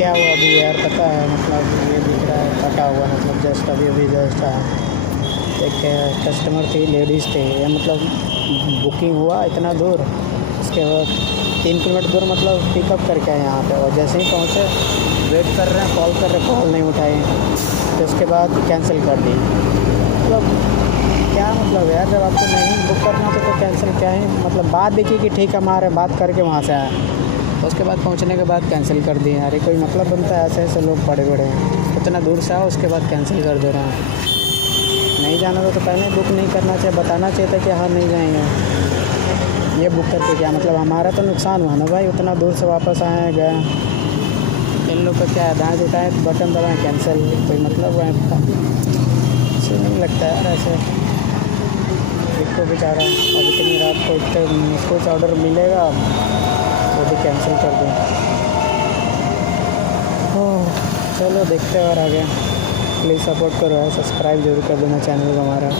क्या हुआ अभी यार पता है, मतलब ये दिख रहा है कटा हुआ, मतलब जस्ट अभी जस्ट आया। एक कस्टमर थी, लेडीज़ थे, ये मतलब बुकिंग हुआ इतना दूर, उसके बाद 3 किलोमीटर दूर मतलब पिकअप करके आए यहाँ पे, और जैसे ही पहुँचे वेट कर रहे हैं, कॉल कर रहे, कॉल नहीं उठाई, तो उसके बाद कैंसिल कर दी। मतलब क्या मतलब यार, जब आपको नहीं बुक करना तो कैंसिल क्या है, मतलब बात देखिए कि ठीक है हमारे बात करके वहाँ से आया, उसके बाद पहुँचने के बाद कैंसिल कर दिए। अरे कोई मतलब बनता है? ऐसे ऐसे लोग पड़े बड़े हैं, इतना दूर से आओ उसके बाद कैंसिल कर दे रहे हैं। नहीं जाना था तो पहले बुक नहीं करना चाहिए, बताना चाहिए था कि हाँ नहीं जाएंगे। ये बुक करके क्या मतलब, हमारा तो नुकसान हुआ ना भाई, उतना दूर से वापस आए गए। इन लोग का क्या है, दाएँ उठाएँ बटन दबाएँ कैंसिल, कोई मतलब है? अच्छी नहीं लगता यार ऐसे। एक को बेचारा अब इतनी रात को इतने कुछ ऑर्डर मिलेगा वो भी कैंसिल कर दूँ। ओह, चलो देखते हैं और आगे। प्लीज़ सपोर्ट करो, सब्सक्राइब जरूर कर देना चैनल को हमारा।